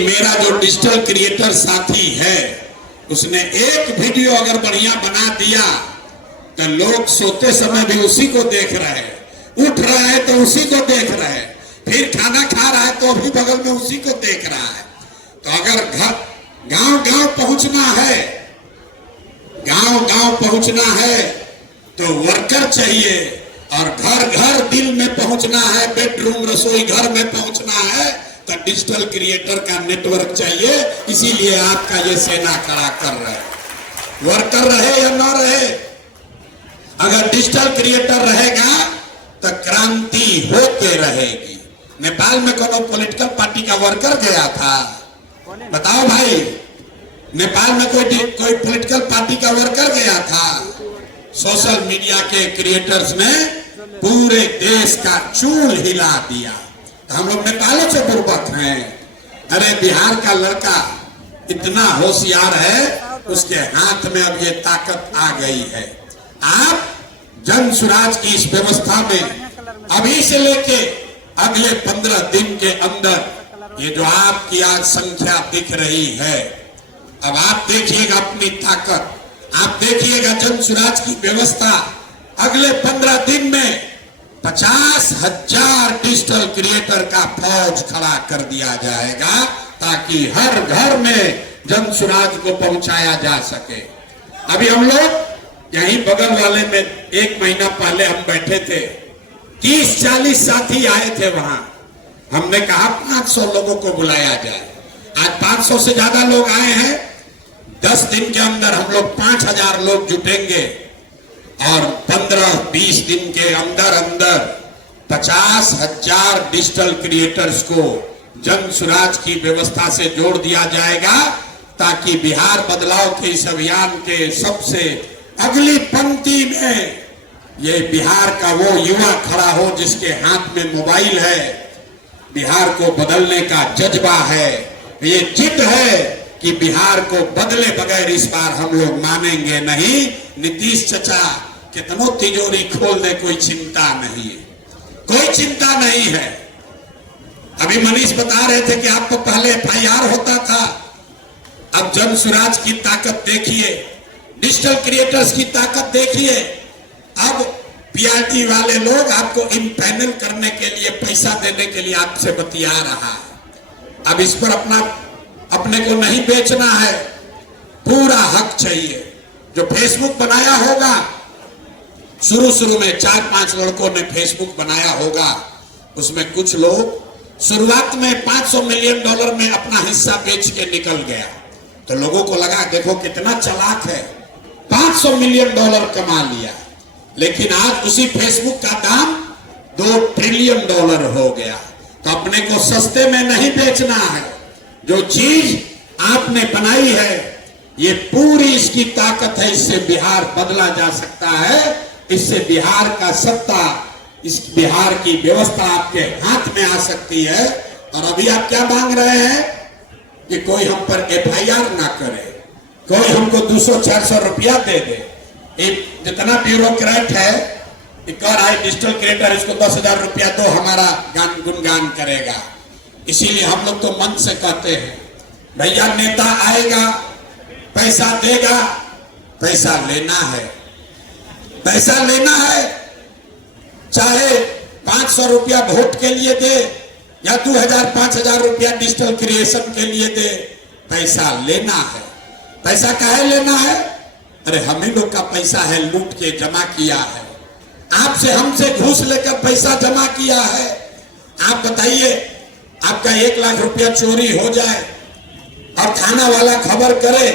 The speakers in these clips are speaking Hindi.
लेकिन मेरा जो डिजिटल क्रिएटर साथी है उसने एक वीडियो अगर बढ़िया बना दिया तो लोग सोते समय भी उसी को देख रहे हैं, उठ रहा है तो उसी को देख रहे हैं, फिर खाना खा रहा है तो भी बगल में उसी को देख रहा है। तो अगर गांव गांव पहुंचना है, गांव गांव पहुंचना है तो वर्कर चाहिए, और घर घर दिल में पहुंचना है, बेडरूम रसोई घर में पहुंचना है तो डिजिटल क्रिएटर का नेटवर्क चाहिए। इसीलिए आपका ये सेना खड़ा कर रहा है। वर्कर रहे या ना रहे, अगर डिजिटल क्रिएटर रहेगा तो क्रांति होके रहेगी। नेपाल में कोनो पॉलिटिकल पार्टी का वर्कर गया था? बताओ भाई, नेपाल में कोई पॉलिटिकल पार्टी का वर्कर गया था? सोशल मीडिया के क्रिएटर्स ने पूरे देश का चूल हिला दिया। तो हम लोग नेपालों से बुर्बक हैं। अरे बिहार का लड़का इतना होशियार है, उसके हाथ में अब ये ताकत आ गई है। आप जन सुराज की इस व्यवस्था में अभी से लेके अगले 15 दिन के अंदर ये जो आपकी आज संख्या दिख रही है, अब आप देखिएगा अपनी ताकत, आप देखिएगा जन सुराज की व्यवस्था। अगले 15 दिन में 50,000 डिजिटल क्रिएटर का फौज खड़ा कर दिया जाएगा, ताकि हर घर में जन सुराज को पहुंचाया जा सके। अभी हम लोग यहीं बगल वाले में 1 महीना पहले हम बैठे थे, 30-40 साथी आए थे वहां। हमने कहा 500 लोगों को बुलाया जाए। आज 500 से ज्यादा लोग आए हैं। 10 दिन के अंदर हम लोग 5,000 लोग जुटेंगे और 15-20 दिन के अंदर अंदर 50,000 डिजिटल क्रिएटर्स को जन सुराज की व्यवस्था से जोड़ दिया जाएगा, ताकि बिहार बदलाव के इस अभियान के सबसे अगली पंक्ति में ये बिहार का वो युवा खड़ा हो जिसके हाथ में मोबाइल है, बिहार को बदलने का जज्बा है, ये जिद है कि बिहार को बदले बगैर इस बार हम लोग मानेंगे नहीं। नीतीश चचा कितनों तिजोरी खोल दे, कोई चिंता नहीं है, कोई चिंता नहीं है। अभी मनीष बता रहे थे कि आपको पहले FIR होता था, अब जन सुराज की ताकत देखिए, डिजिटल क्रिएटर्स की ताकत देखिए। अब PRT वाले लोग आपको इम्पैनल करने के लिए, पैसा देने के लिए आपसे बतिया रहा है। अब इस पर अपने को नहीं बेचना है, पूरा हक चाहिए। जो फेसबुक बनाया होगा, शुरू में 4-5 लड़कों ने फेसबुक बनाया होगा, उसमें कुछ लोग शुरुआत में $500 मिलियन में अपना हिस्सा बेच के निकल गया। तो लोगों को लगा देखो कितना चालाक है, $500 मिलियन कमा लिया। लेकिन आज उसी फेसबुक का दाम $2 ट्रिलियन हो गया। तो अपने को सस्ते में नहीं बेचना है। जो चीज आपने बनाई है, ये पूरी इसकी ताकत है, इससे बिहार बदला जा सकता है, इससे बिहार का सत्ता, इस बिहार की व्यवस्था आपके हाथ में आ सकती है। और अभी आप क्या मांग रहे हैं कि कोई हम पर FIR ना करे, कोई हमको 200-400 रुपया दे दे। एक जितना ब्यूरोक्रेट है कह रहा है डिजिटल क्रिएटर इसको 10,000 रुपया दो, हमारा गुणगान करेगा। इसीलिए हम लोग तो मन से कहते हैं भैया नेता आएगा, पैसा देगा, पैसा लेना है, पैसा लेना है। चाहे 500 रुपया वोट के लिए दे या 2,000-5,000 रुपया डिजिटल क्रिएशन के लिए दे, पैसा लेना है। पैसा काहे लेना है? अरे हम ही लोग का पैसा है, लूट के जमा किया है, आपसे हमसे घूस लेकर पैसा जमा किया है। आप बताइए, आपका 1 लाख रुपया चोरी हो जाए और थाना वाला खबर करे,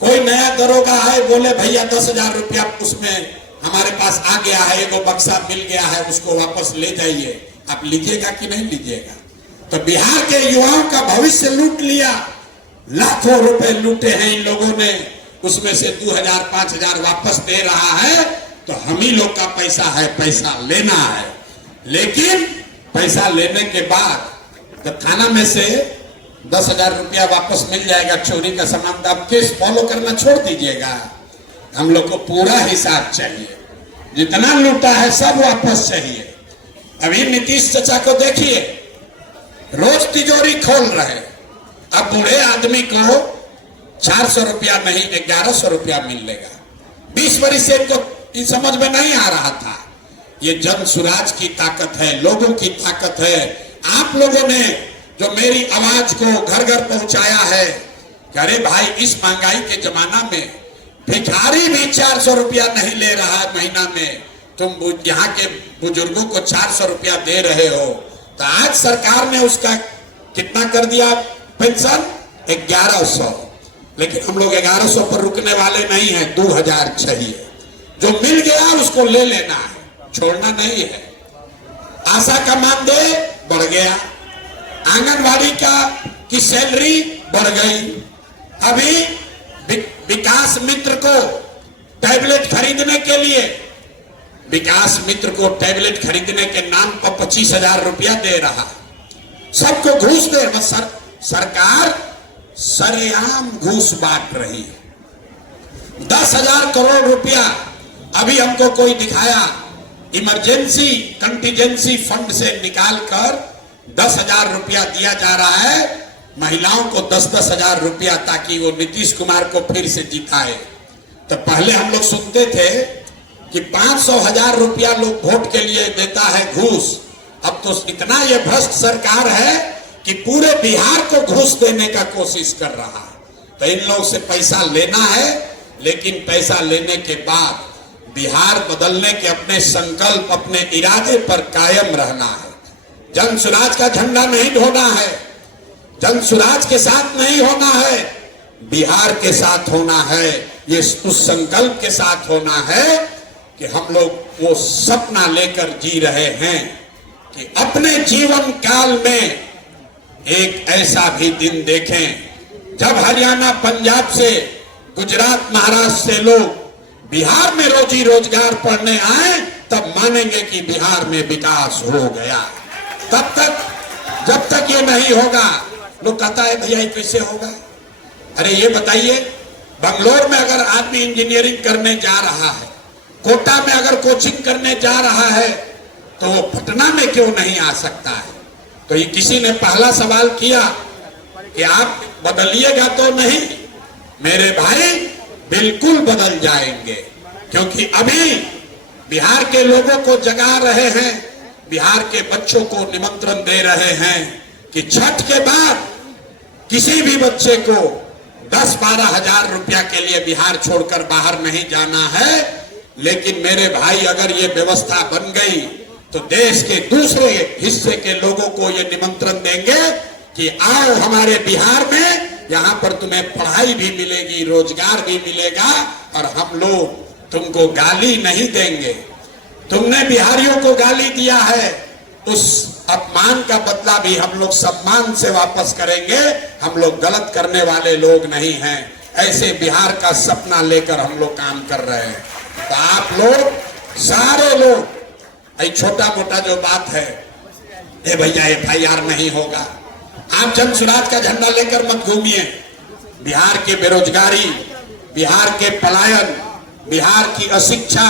कोई नया दरोगा है बोले भैया 10,000 रुपया उसमें हमारे पास आ गया है, एगो बक्सा मिल गया है, उसको वापस ले जाइए, आप लीजिएगा कि नहीं लीजिएगा? तो बिहार के युवाओं का भविष्य लूट लिया, लाखों रुपए लूटे हैं इन लोगों ने, उसमें से 2,000-5,000 वापस दे रहा है। तो हम ही लोग का पैसा है, पैसा लेना है। लेकिन पैसा लेने के बाद तो थाना में से 10,000 रुपया वापस मिल जाएगा चोरी का सामान, तो आप केस फॉलो करना छोड़ दीजिएगा। हम लोग को पूरा हिसाब चाहिए, जितना लूटा है सब वापस चाहिए। अभी नीतीश चाचा को देखिए, रोज तिजोरी खोल रहे, अब बूढ़े आदमी को 400 रुपया नहीं 1100 रुपया मिलेगा। 20 वर्ष से इनको इन समझ में नहीं आ रहा था। ये जन सुराज की ताकत है, लोगों की ताकत है। आप लोगों ने जो मेरी आवाज को घर घर पहुंचाया है कि अरे भाई इस महंगाई के जमाना में भिखारी भी 400 रुपया नहीं ले रहा है महीना में, तुम यहाँ के बुजुर्गों को 400 रुपया दे रहे हो। तो आज सरकार ने उसका कितना कर दिया पेंशन 1100, लेकिन हम लोग 1100 पर रुकने वाले नहीं हैं, 2000 चाहिए। जो मिल गया उसको ले लेना है, छोड़ना नहीं है। आशा का मानदेय बढ़ गया, आंगनवाड़ी की सैलरी बढ़ गई। अभी विकास मित्र को टैबलेट खरीदने के लिए, विकास मित्र को टैबलेट खरीदने के नाम पर 25,000 रुपया दे रहा, सबको घूस दे। सरकार सरेआम घूस बांट रही है। 10,000 करोड़ रुपया अभी हमको कोई दिखाया, इमरजेंसी कंटीजेंसी फंड से निकालकर 10,000 रुपया दिया जा रहा है महिलाओं को, 10-10 हजार रुपया, ताकि वो नीतीश कुमार को फिर से जिताए। तो पहले हम लोग सुनते थे कि 500,000 रुपया लोग वोट के लिए देता है घूस। अब तो इतना ये भ्रष्ट सरकार है कि पूरे बिहार को घूस देने का कोशिश कर रहा है। तो इन लोग से पैसा लेना है, लेकिन पैसा लेने के बाद बिहार बदलने के अपने संकल्प, अपने इरादे पर कायम रहना है। जन सुराज का झंडा नहीं ढोना है, जन सुराज के साथ नहीं होना है, बिहार के साथ होना है। ये उस संकल्प के साथ होना है कि हम लोग वो सपना लेकर जी रहे हैं कि अपने जीवन काल में एक ऐसा भी दिन देखें जब हरियाणा, पंजाब से, गुजरात, महाराष्ट्र से लोग बिहार में रोजी रोजगार पढ़ने आए, तब मानेंगे कि बिहार में विकास हो गया। तब तक, जब तक ये नहीं होगा, लोग कहता है भैया ये कैसे होगा। अरे ये बताइए, बंगलोर में अगर आदमी इंजीनियरिंग करने जा रहा है, कोटा में अगर कोचिंग करने जा रहा है, तो वो पटना में क्यों नहीं आ सकता है। तो ये किसी ने पहला सवाल किया कि आप बदलिएगा तो नहीं। मेरे भाई बिल्कुल बदल जाएंगे, क्योंकि अभी बिहार के लोगों को जगा रहे हैं, बिहार के बच्चों को निमंत्रण दे रहे हैं कि छठ के बाद किसी भी बच्चे को 10-12 हजार रुपया के लिए बिहार छोड़कर बाहर नहीं जाना है। लेकिन मेरे भाई, अगर ये व्यवस्था बन गई तो देश के दूसरे हिस्से के लोगों को ये निमंत्रण देंगे कि आओ हमारे बिहार में, यहाँ पर तुम्हें पढ़ाई भी मिलेगी, रोजगार भी मिलेगा, और हम लोग तुमको गाली नहीं देंगे। तुमने बिहारियों को गाली दिया है, उस अपमान का बदला भी हम लोग सम्मान से वापस करेंगे। हम लोग गलत करने वाले लोग नहीं हैं। ऐसे बिहार का सपना लेकर हम लोग काम कर रहे हैं। तो आप लोग, सारे लोग, छोटा मोटा जो बात है, ए भैया FIR नहीं होगा, आप जन सुराज का झंडा लेकर मत घूमिए। बिहार के बेरोजगारी, बिहार के पलायन, बिहार की अशिक्षा,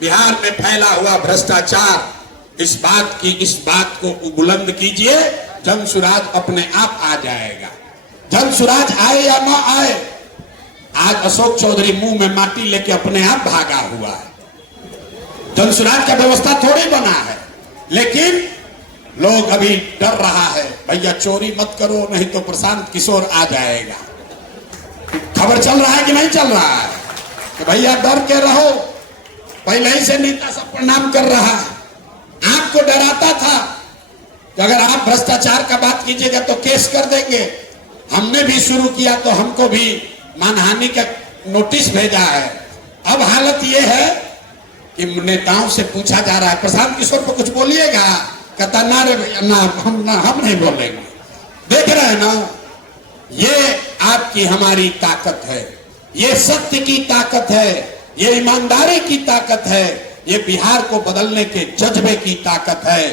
बिहार में फैला हुआ भ्रष्टाचार, इस बात को बुलंद कीजिए। जन सुराज अपने आप आ जाएगा। जन सुराज आए या ना आए, आज अशोक चौधरी मुंह में माटी लेके अपने आप भागा हुआ है। जन सुराज का व्यवस्था थोड़ी बना है, लेकिन लोग अभी डर रहा है, भैया चोरी मत करो नहीं तो प्रशांत किशोर आ जाएगा। खबर चल रहा है कि नहीं चल रहा है? तो भैया डर के रहो। पहले ही से नेता सब प्रणाम कर रहा है, आपको डराता था कि अगर आप भ्रष्टाचार का बात कीजिएगा तो केस कर देंगे। हमने भी शुरू किया तो हमको भी मानहानि का नोटिस भेजा है। अब हालत ये है कि नेताओं से पूछा जा रहा है, प्रशांत किशोर को कुछ बोलिएगा? कहता ना रे भैया, ना हम नहीं बोलेंगे। देख रहे हैं ना, ये आपकी हमारी ताकत है, ये सत्य की ताकत है, ये ईमानदारी की ताकत है, ये बिहार को बदलने के जज्बे की ताकत है।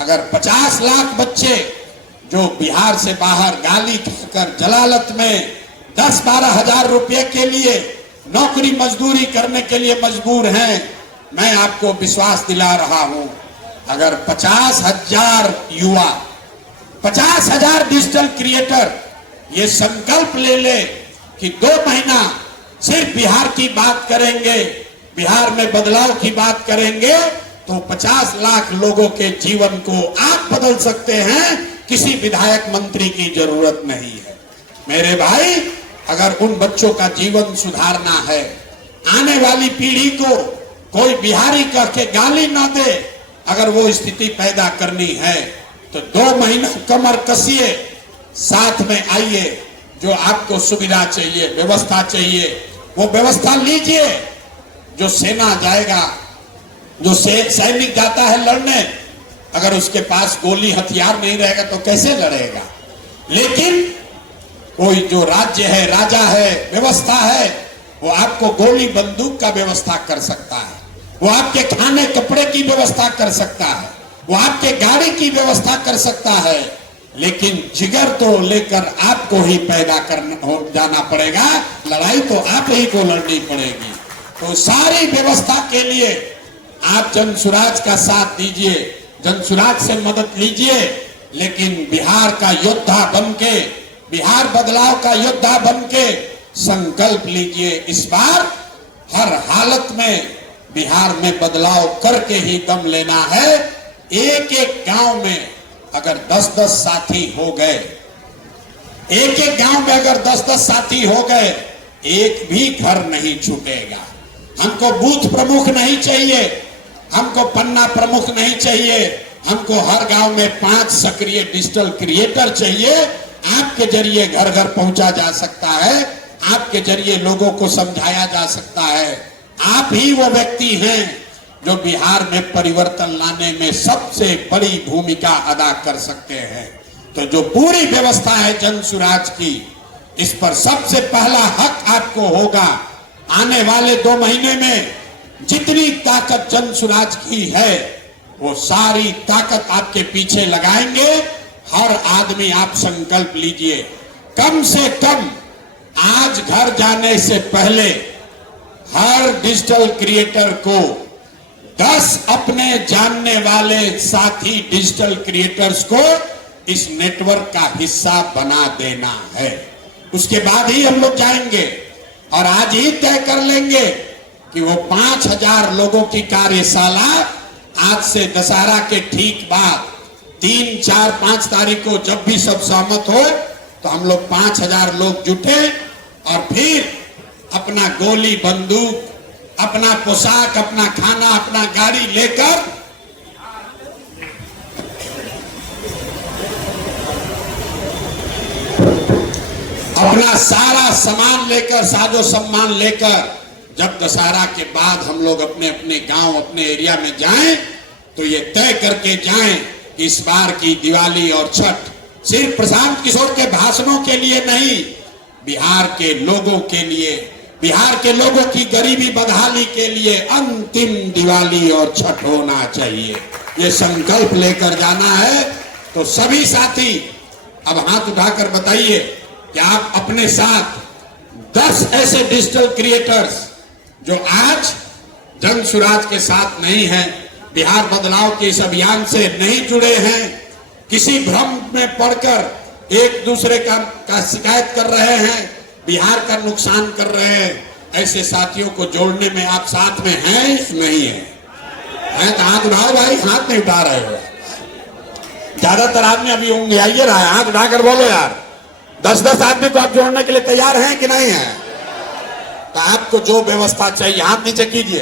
अगर 50 लाख बच्चे जो बिहार से बाहर गाली खाकर जलालत में 10-12 हजार रुपए के लिए नौकरी मजदूरी करने के लिए मजबूर हैं, मैं आपको विश्वास दिला रहा हूं, अगर 50,000 युवा, 50,000 डिजिटल क्रिएटर ये संकल्प ले ले कि 2 महीना सिर्फ बिहार की बात करेंगे, बिहार में बदलाव की बात करेंगे, तो 50 लाख लोगों के जीवन को आप बदल सकते हैं। किसी विधायक मंत्री की जरूरत नहीं है। मेरे भाई, अगर उन बच्चों का जीवन सुधारना है, आने वाली पीढ़ी को कोई बिहारी कह के गाली ना दे, अगर वो स्थिति पैदा करनी है तो 2 महीना कमर कसिए, साथ में आइए। जो आपको सुविधा चाहिए, व्यवस्था चाहिए, वो व्यवस्था लीजिए। जो सेना जाएगा, जो सैनिक जाता है लड़ने, अगर उसके पास गोली हथियार नहीं रहेगा तो कैसे लड़ेगा? लेकिन कोई जो राज्य है, राजा है, व्यवस्था है, वो आपको गोली बंदूक का व्यवस्था कर सकता है, वो आपके खाने कपड़े की व्यवस्था कर सकता है, वो आपके गाड़ी की व्यवस्था कर सकता है। लेकिन जिगर तो लेकर आपको ही पैदा करना जाना पड़ेगा, लड़ाई तो आप ही को लड़नी पड़ेगी। तो सारी व्यवस्था के लिए आप जनसुराज का साथ दीजिए, जनसुराज से मदद लीजिए, लेकिन बिहार का योद्धा बनके, बिहार बदलाव का योद्धा बनके संकल्प लीजिए। इस बार हर हालत में बिहार में बदलाव करके ही दम लेना है। एक एक गांव में अगर 10-10 साथी हो गए, एक एक गांव में अगर 10-10 साथी हो गए, एक भी घर नहीं छूटेगा। हमको बूथ प्रमुख नहीं चाहिए, हमको पन्ना प्रमुख नहीं चाहिए, हमको हर गांव में 5 सक्रिय डिजिटल क्रिएटर चाहिए। आपके जरिए घर घर पहुंचा जा सकता है, आपके जरिए लोगों को समझाया जा सकता है। आप ही वो व्यक्ति हैं जो बिहार में परिवर्तन लाने में सबसे बड़ी भूमिका अदा कर सकते हैं। तो जो पूरी व्यवस्था है जनसुराज की, इस पर सबसे पहला हक आपको होगा। आने वाले 2 महीने में जितनी ताकत जनसुराज की है, वो सारी ताकत आपके पीछे लगाएंगे। हर आदमी आप संकल्प लीजिए, कम से कम आज घर जाने से पहले हर डिजिटल क्रिएटर को 10 अपने जानने वाले साथी डिजिटल क्रिएटर्स को इस नेटवर्क का हिस्सा बना देना है। उसके बाद ही हम लोग जाएंगे और आज ही तय कर लेंगे कि वो 5000 लोगों की कार्यशाला आज से दशहरा के ठीक बाद 3, 4, 5 तारीख को जब भी सब सहमत हो तो हम लोग 5000 लोग जुटे और फिर अपना गोली बंदूक, अपना पोशाक, अपना खाना, अपना गाड़ी लेकर अपना सारा सामान लेकर, साजो सम्मान लेकर जब दशहरा के बाद हम लोग अपने अपने गांव, अपने एरिया में जाएं, तो ये तय करके जाएं कि इस बार की दिवाली और छठ सिर्फ प्रशांत किशोर के भाषणों के लिए नहीं, बिहार के लोगों के लिए, बिहार के लोगों की गरीबी बदहाली के लिए अंतिम दिवाली और छठ होना चाहिए। ये संकल्प लेकर जाना है। तो सभी साथी अब हाथ उठाकर बताइए कि आप अपने साथ 10 ऐसे डिजिटल क्रिएटर्स जो आज जनसुराज के साथ नहीं हैं, बिहार बदलाव के इस अभियान से नहीं जुड़े हैं, किसी भ्रम में पड़कर एक दूसरे का शिकायत कर रहे हैं, बिहार का नुकसान कर रहे हैं, ऐसे साथियों को जोड़ने में आप साथ में हैं नहीं है तो हाथ उठाओ भाई। हाथ नहीं उठा रहे हो, ज्यादातर आदमी अभी होंगे, आइए रहा है, हाथ उठाकर बोलो यार। 10-10 आदमी को आप जोड़ने के लिए तैयार हैं कि नहीं है? तो आपको जो व्यवस्था चाहिए, हाथ नीचे कीजिए,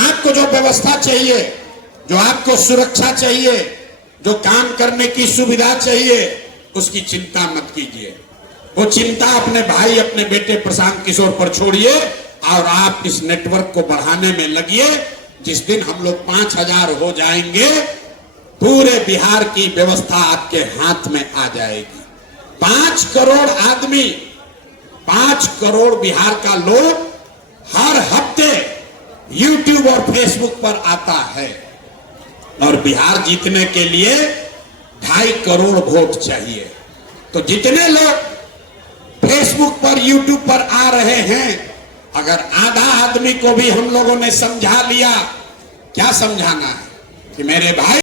आपको जो व्यवस्था चाहिए, जो आपको सुरक्षा चाहिए, जो काम करने की सुविधा चाहिए, उसकी चिंता मत कीजिए। वो चिंता अपने भाई, अपने बेटे प्रशांत किशोर पर छोड़िए और आप इस नेटवर्क को बढ़ाने में लगिए। जिस दिन हम लोग 5000 हो जाएंगे, पूरे बिहार की व्यवस्था आपके हाथ में आ जाएगी। 5 करोड़ आदमी, 5 करोड़ बिहार का लोग हर हफ्ते YouTube और Facebook पर आता है और बिहार जीतने के लिए 2.5 करोड़ वोट चाहिए। तो जितने लोग फेसबुक पर, यूट्यूब पर आ रहे हैं, अगर आधा आदमी को भी हम लोगों ने समझा लिया, क्या समझाना है कि मेरे भाई